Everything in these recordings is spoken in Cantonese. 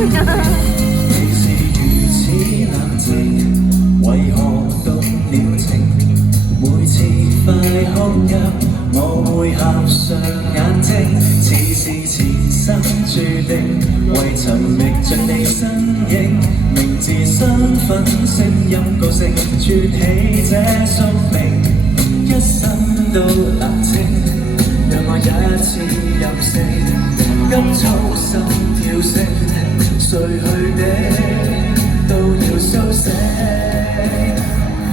你是如此冷靜，為何動了情？每次快哭泣，我會合上眼睛，似是前生注定，為尋覓盡你身影，名字、身份、聲音、個性，串起這宿命，一生都冷清，讓我一次任性，急促心跳聲，睡去的都要甦醒。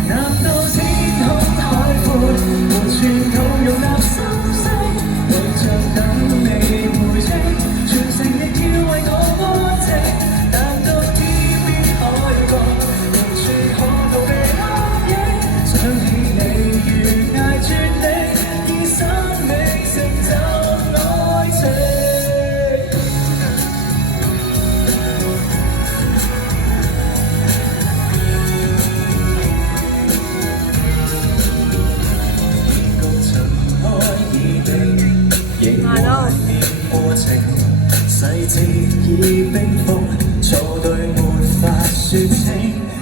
難道天空海闊，沒處土容納心聲，為着等你回憶，全城亦要為我安靜。難道天邊海角，無處可逃避黑影，想起你如崖絕嶺，以生命成就愛情。細節已冰封，錯對沒法説清，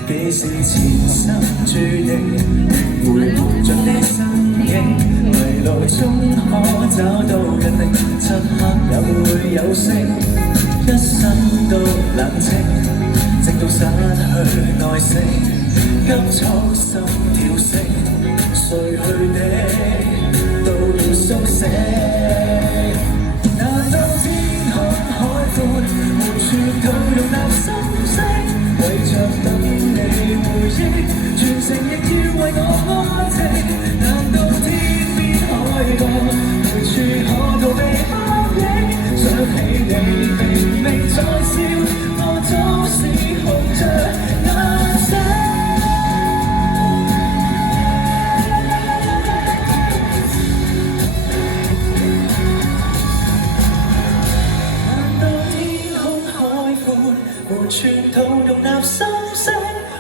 既是前生注定，回望着你身影，迷路中可找到人定，漆黑也會有聲，一生都冷清，直到失去耐性，急促心跳聲，睡去的都要甦醒。難道天空海闊，無處土容納心聲，為着等你回憶，全城亦要為我安靜。難道天邊海角，無處可逃避黑影，想起你明明在笑，我總是紅着眼睛。無處土容納心聲，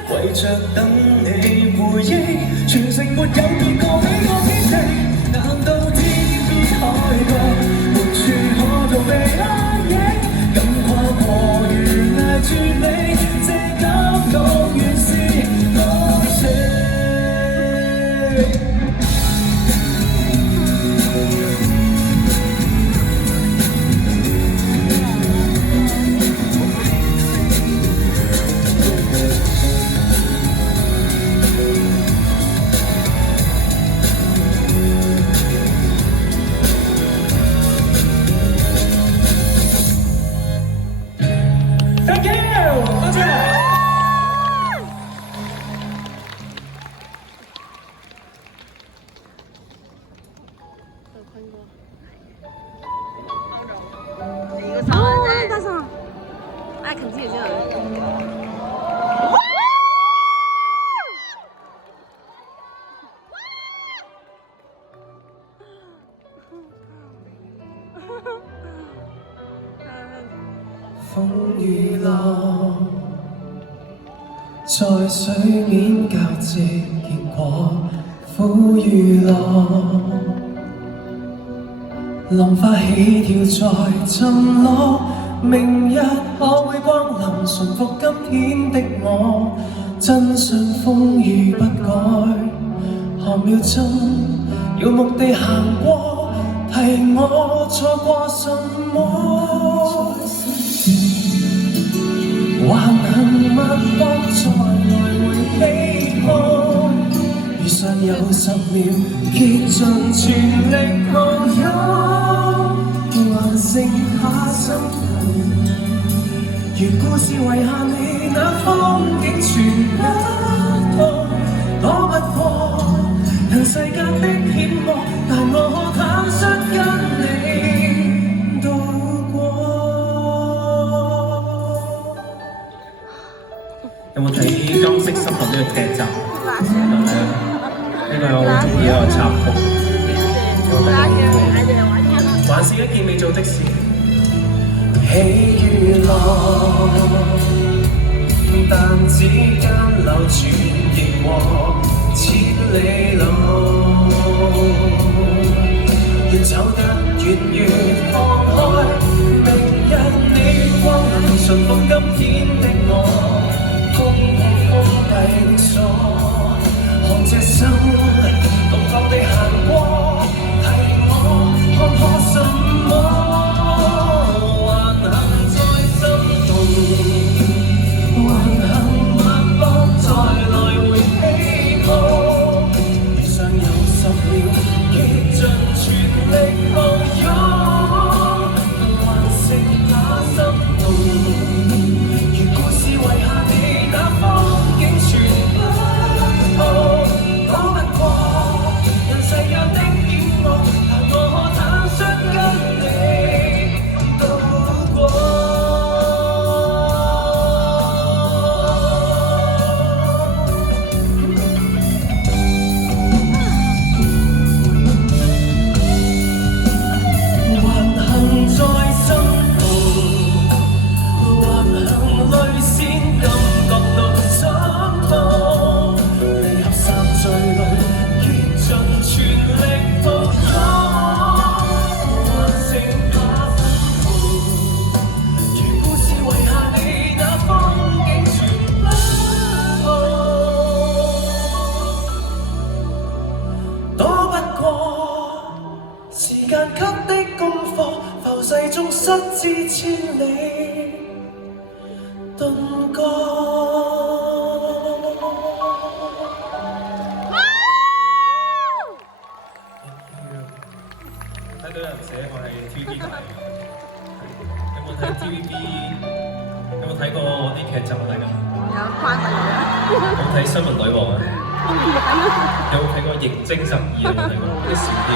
為着等你回憶，全城沒有別個比我天地。難道天邊海角，無處可逃避黑影，敢跨過懸崖絕嶺，這感覺原是愛情。風與浪在水面交織結果，苦與樂，浪花起跳再沉落，明日可會光臨重複今天的我，真相風雨不改，下秒針耀目地行過，提我錯過什麼。還能默默在來回希望，餘尚有10秒，竭盡全力抱擁，還剩下心痛。如故事遺下你那風景全不同，躲不過人世間的險惡，但我坦率跟你渡過。有冇睇《金色森林》呢個劇集？呢個好中意一個插曲。還是一件未做的事。喜與樂，但指間流轉亦和千里路。越走得遠，越看開，明日你光臨重逢今演的我，攻破封閉的鎖，看這心動盪地行過，提我看破什麼，還幸在心動，還幸脈搏在來回起伏，遇上又十秒，竭盡全力抱擁。時間給的功課，浮世中失之千里遁過。睇到有人寫我係 TVB 睇，有冇睇 TVB？ 有冇睇過啲劇集啊？大家有關係啊！有冇睇新聞女王啊？有冇睇過《刑偵12》啊？有冇睇過啲小片？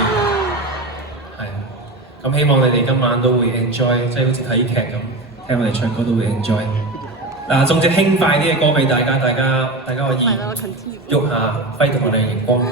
咁希望你哋今晚都會 enjoy， 即係好似睇劇咁，聽我哋唱歌都會 enjoy。嗱，送隻輕快啲嘅歌俾大家，大家可以喐下，揮動我哋嘅熒光棒。